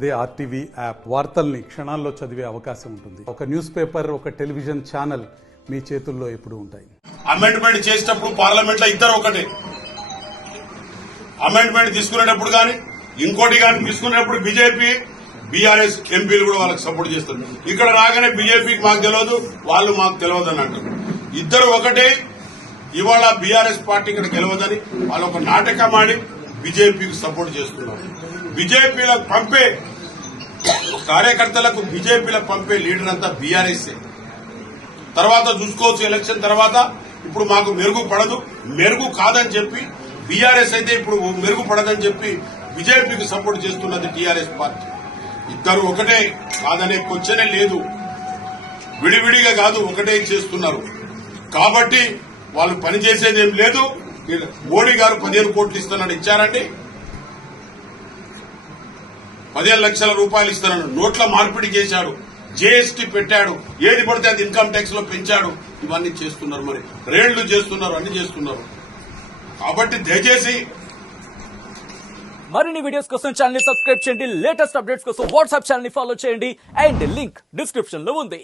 అదే RTV app వార్తల్ని క్షణాల్లో చదివే అవకాశం ఉంటుంది. ఒక న్యూస్ పేపర్, ఒక టెలివిజన్ ఛానల్ మీ చేతుల్లో ఎప్పుడూ ఉంటాయి. అమెండ్మెంట్ చేసేటప్పుడు పార్లమెంట్ లో ఇద్దరు ఒకటే. అమెండ్మెంట్ తీసుకునేటప్పుడు కానీ ఇంకోటి కానీ తీసుకునేటప్పుడు బీజేపీ బీఆర్ఎస్ ఎంపీలు కూడా వాళ్ళకి సపోర్ట్ చేస్తారు. ఇక్కడ రాగానే బీజేపీకి మాకు తెలియదు, వాళ్ళు మాకు తెలియదు అని అంటారు. ఇద్దరు ఒకటే. ఇవాళ బీఆర్ఎస్ పార్టీ ఇక్కడ గెలవదని వాళ్ళు ఒక నాటకం ఆడి బీజేపీకి సపోర్ట్ చేస్తున్నారు. బీజేపీలకు పంపే కార్యకర్తలకు బీజేపీలకు పంపే లీడర్ అంతా బీఆర్ఎస్. తర్వాత చూసుకోవచ్చు ఎలక్షన్ తర్వాత. ఇప్పుడు మాకు మెరుగుపడదు, మెరుగు కాదని చెప్పి బీఆర్ఎస్ అయితే ఇప్పుడు మెరుగుపడదని చెప్పి బీజేపీకి సపోర్ట్ చేస్తున్నది టీఆర్ఎస్ పార్టీ. ఇద్దరు ఒకటే కాదనే క్వశ్చనే లేదు. విడివిడిగా కాదు, ఒకటే చేస్తున్నారు. కాబట్టి వాళ్ళు పనిచేసేది ఏం లేదు. మోడీ గారు 15 కోట్లు ఇస్తానని ఇచ్చారండి. 15 లక్షల రూపాయలు ఇస్తానని నోట్ల మార్పిడి చేశాడు, జీఎస్టీ పెట్టాడు, ఏది పడితే అది ఇన్కమ్ ట్యాక్స్ లో పెంచాడు. ఇవన్నీ చేస్తున్నారు, మరి రేళ్లు చేస్తున్నారు, అన్ని చేస్తున్నారు. కాబట్టి దయచేసి మరిన్ని వీడియోస్ కోసం ఛానల్ ని సబ్స్క్రైబ్ చేయండి. లేటెస్ట్ అప్డేట్స్ కోసం వాట్సాప్ ఛానల్ ని ఫాలో చేయండి. అండ్ లింక్ డిస్క్రిప్షన్ లో ఉంది.